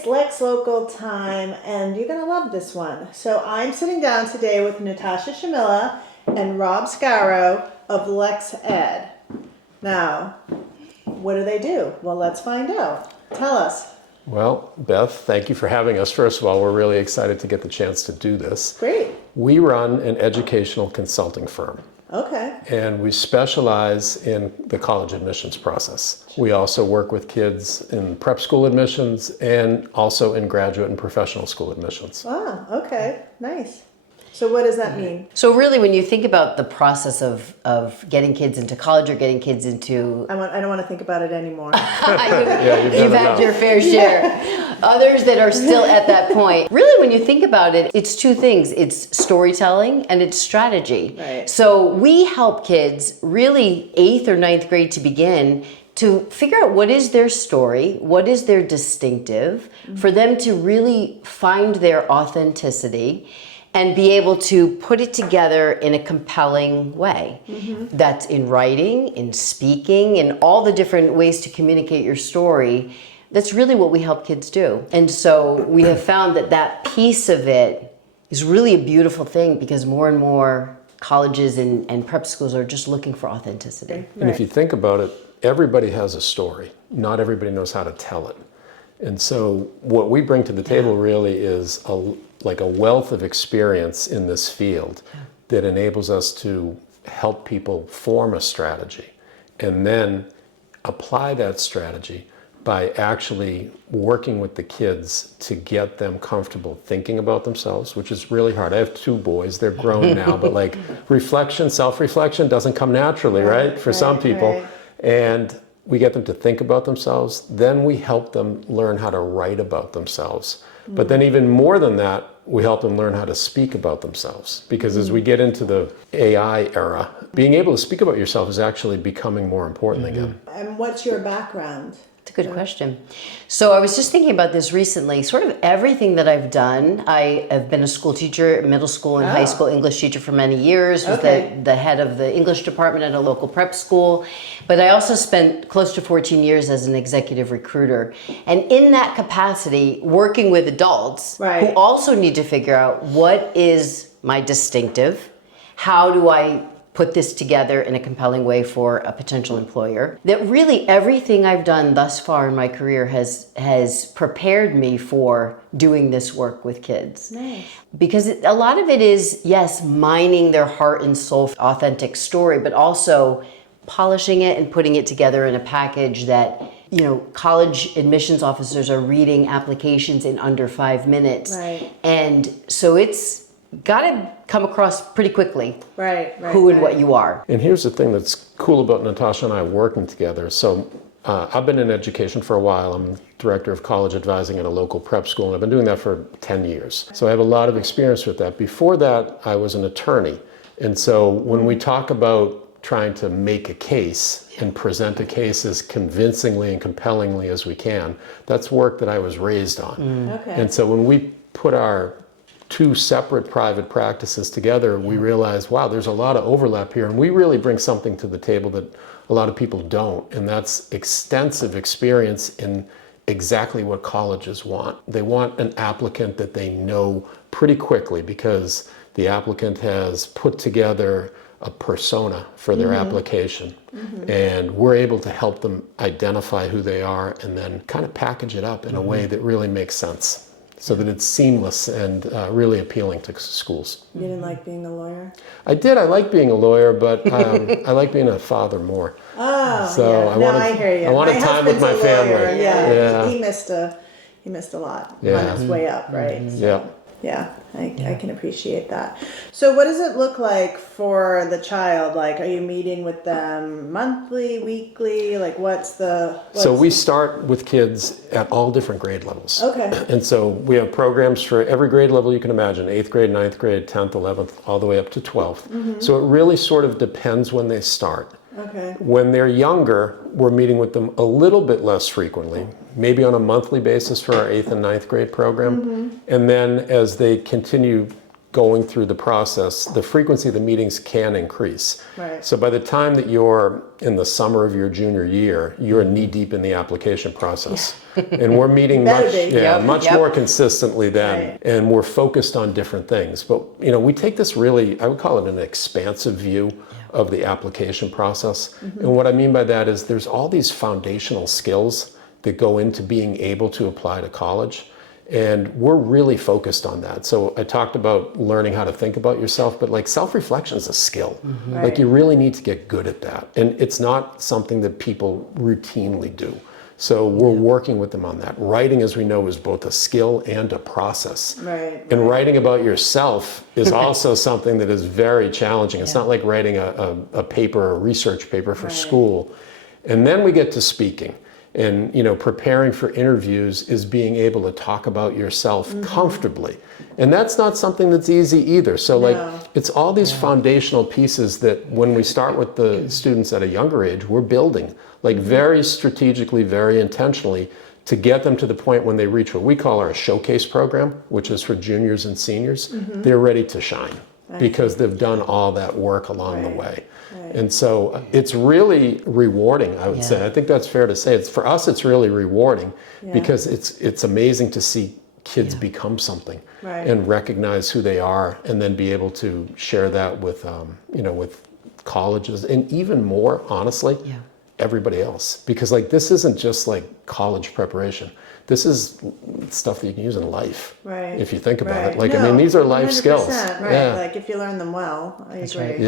It's Lex Local time, and you're going to love this one. So I'm sitting down today with Natasha and Rob of Lex Ed. Now, what do they do? Well, let's find out. Tell us. Well, Beth, thank you for having us. First of all, we're really excited to get the chance to do this. Great. We run an educational consulting firm. Okay. And we specialize in the college admissions process. We also work with kids in prep school admissions and also in graduate and professional school admissions. Ah, okay. Nice. So what does that mean? So really, when you think about the process of getting kids into college or getting kids into... I don't want to think about it anymore. You've had your fair share. Others that are still at that point. Really, when you think about it, it's two things. It's storytelling and it's strategy. Right. So we help kids really 8th or 9th grade to begin to figure out what is their story, what is their distinctive, for them to really find their authenticity and be able to put it together in a compelling way. That's in writing, in speaking, in all the different ways to communicate your story. That's really what we help kids do. And so we have found that that piece of it is really a beautiful thing because more and more colleges and prep schools are just looking for authenticity. Right. And if you think about it, everybody has a story. Not everybody knows how to tell it. And so what we bring to the table really is like a wealth of experience in this field that enables us to help people form a strategy and then apply that strategy by actually working with the kids to get them comfortable thinking about themselves, which is really hard. I have 2 boys, they're grown now, but like reflection, self-reflection doesn't come naturally, right? For some people. Right. And we get them to think about themselves, then we help them learn how to write about themselves. But then even more than that, we help them learn how to speak about themselves. Because as we get into the AI era, being able to speak about yourself is actually becoming more important again. And what's your background? It's a good question. So I was just thinking about this recently. Sort of everything that I've done, I have been a school teacher, middle school and high school English teacher for many years, was the head of the English department at a local prep school. But I also spent close to 14 years as an executive recruiter. And in that capacity, working with adults who also need to figure out what is my distinctive, how do I put this together in a compelling way for a potential employer. That really everything I've done thus far in my career has prepared me for doing this work with kids. Nice. Because a lot of it is, yes, mining their heart and soul authentic story, but also polishing it and putting it together in a package that, you know, college admissions officers are reading applications in under 5 minutes. Right. And so it's got to come across pretty quickly who and what you are. And here's the thing that's cool about Natasha and I working together. So I've been in education for a while. I'm director of college advising at a local prep school, and I've been doing that for 10 years. So I have a lot of experience with that. Before that, I was an attorney. And so when we talk about trying to make a case and present a case as convincingly and compellingly as we can, that's work that I was raised on. And so when we put our 2 separate private practices together, we realized, wow, there's a lot of overlap here, and we really bring something to the table that a lot of people don't, and that's extensive experience in exactly what colleges want. They want an applicant that they know pretty quickly because the applicant has put together a persona for their application, and we're able to help them identify who they are and then kind of package it up in a way that really makes sense, so that it's seamless and really appealing to schools. You didn't like being a lawyer? I did. I like being a lawyer, but I like being a father more. Oh, so yeah. I hear you. I wanted my time with my family. Yeah. He missed a lot on his way up, right? So, yeah, I can appreciate that. So what does it look like for the child? Like, are you meeting with them monthly, weekly? Like, So we start with kids at all different grade levels. Okay. And so we have programs for every grade level you can imagine, 8th grade, 9th grade, 10th, 11th, all the way up to 12th. So it really sort of depends when they start. Okay. When they're younger, we're meeting with them a little bit less frequently, maybe on a monthly basis for our 8th and 9th grade program. And then as they continue going through the process, the frequency of the meetings can increase. Right. So by the time that you're in the summer of your junior year, you're knee deep in the application process. And we're meeting much more consistently then, and we're focused on different things. But we take this really, I would call it an expansive view of the application process. And what I mean by that is there's all these foundational skills that go into being able to apply to college. And we're really focused on that. So I talked about learning how to think about yourself, but like self-reflection is a skill. Like you really need to get good at that. And it's not something that people routinely do. So we're working with them on that. Writing, as we know, is both a skill and a process. And writing about yourself is also something that is very challenging. It's not like writing a paper, a research paper for school. And then we get to speaking. And preparing for interviews is being able to talk about yourself comfortably, and that's not something that's easy either. So it's all these foundational pieces that when we start with the students at a younger age, we're building like very strategically, very intentionally, to get them to the point when they reach what we call our showcase program, which is for juniors and seniors. They're ready to shine because they've done all that work along the way. And so it's really rewarding, I would say. I think that's fair to say. For us, it's really rewarding because it's amazing to see kids become something and recognize who they are, and then be able to share that with, with colleges, and even more, honestly, everybody else. Because like this isn't just like college preparation. This is stuff that you can use in life, if you think about it. Like, I mean, these are life skills. Like if you learn them well, I agree.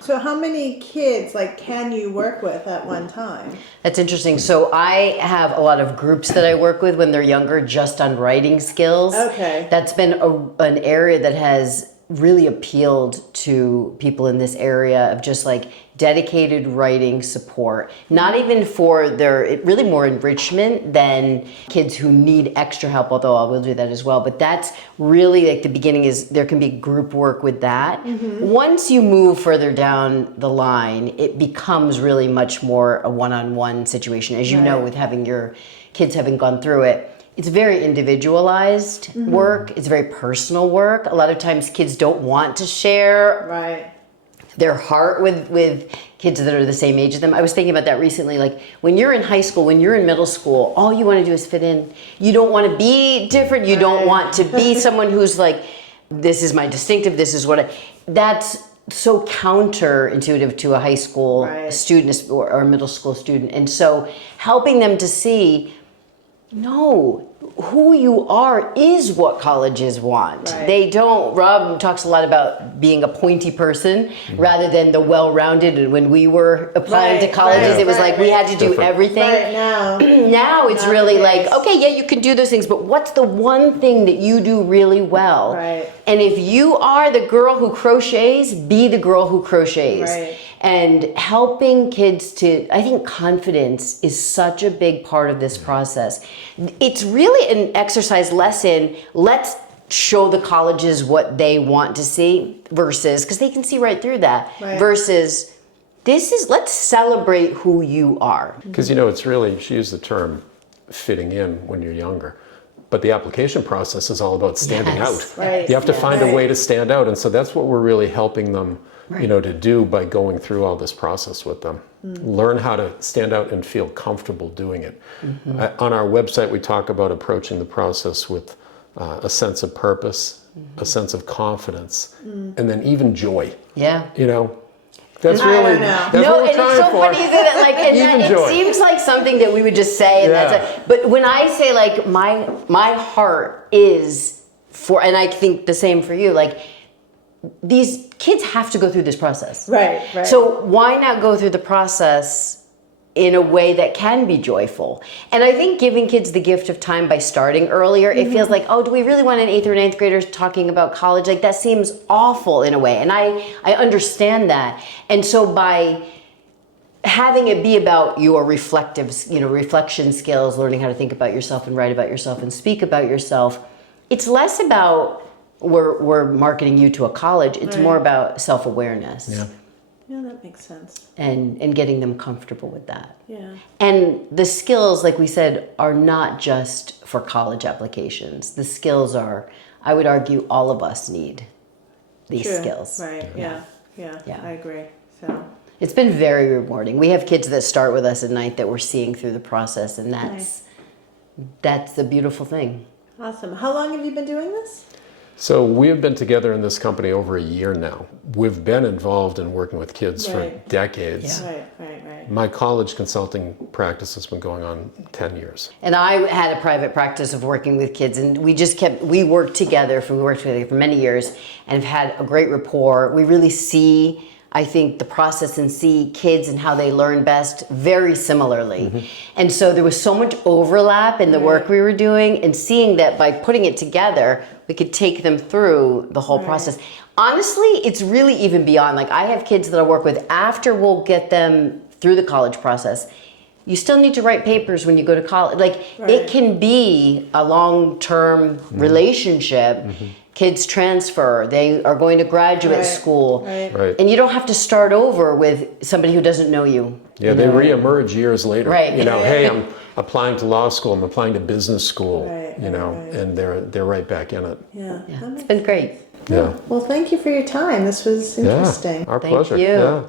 So how many kids can you work with at one time? That's interesting. So I have a lot of groups that I work with when they're younger, just on writing skills. Okay. That's been an area that has really appealed to people in this area of just like dedicated writing support, not even for really more enrichment than kids who need extra help, although I will do that as well. But that's really like the beginning. Is there can be group work with that. Once you move further down the line, it becomes really much more a one-on-one situation, as you know, with having your kids having gone through it. It's very individualized work. It's very personal work. A lot of times kids don't want to share their heart with kids that are the same age as them. I was thinking about that recently. Like when you're in high school, when you're in middle school, all you want to do is fit in. You don't want to be different. You don't want to be someone who's like, this is my distinctive, this is what that's so counterintuitive to a high school student or a middle school student. And so helping them to see, no, who you are is what colleges want. They don't. Rob talks a lot about being a pointy person rather than the well-rounded. And when we were applying to colleges, it was like we had to do everything. Now it's really like, okay, yeah, you can do those things, but what's the one thing that you do really well? And if you are the girl who crochets, be the girl who crochets. And helping kids to, I think confidence is such a big part of this process. It's really an exercise lesson. Let's show the colleges what they want to see versus, because they can see right through that, versus let's celebrate who you are. Because, it's really, she used the term fitting in when you're younger. But the application process is all about standing out. You have to find a way to stand out. And so that's what we're really helping them to do by going through all this process with them. Learn how to stand out and feel comfortable doing it. On our website, we talk about approaching the process with a sense of purpose, a sense of confidence, and then even joy. That's really that's what we're trying so for. Funny that it seems like something that we would just say, and but when I say like my heart is for, and I think the same for you, like these kids have to go through this process. So why not go through the process in a way that can be joyful? And I think giving kids the gift of time by starting earlier, it feels like, oh, do we really want an 8th or 9th grader talking about college? Like that seems awful in a way. And I understand that. And so by having it be about your reflection skills, learning how to think about yourself and write about yourself and speak about yourself, it's less about we're marketing you to a college. It's more about self-awareness. Yeah, that makes sense. And getting them comfortable with that. And the skills, like we said, are not just for college applications. The skills are, I would argue, all of us need these True. skills. Right. Yeah. Yeah. I agree. So. It's been very rewarding. We have kids that start with us at night that we're seeing through the process, and that's the beautiful thing. Awesome. How long have you been doing this? So we have been together in this company over a year now. We've been involved in working with kids for decades. Right. My college consulting practice has been going on 10 years. And I had a private practice of working with kids, and we worked together for many years and have had a great rapport. We really see, I think, the process and see kids and how they learn best very similarly. And so there was so much overlap in the work we were doing, and seeing that by putting it together, we could take them through the whole process. Honestly, it's really even beyond, like I have kids that I work with after we'll get them through the college process. You still need to write papers when you go to college. Like it can be a long-term relationship. Kids transfer, they are going to graduate school. And you don't have to start over with somebody who doesn't know you. Yeah, they reemerge years later. Right. You know, hey, I'm applying to law school, I'm applying to business school, and they're right back in it. Yeah. It's been great. Yeah. Well, thank you for your time. This was interesting. Our Thank pleasure. you. Yeah.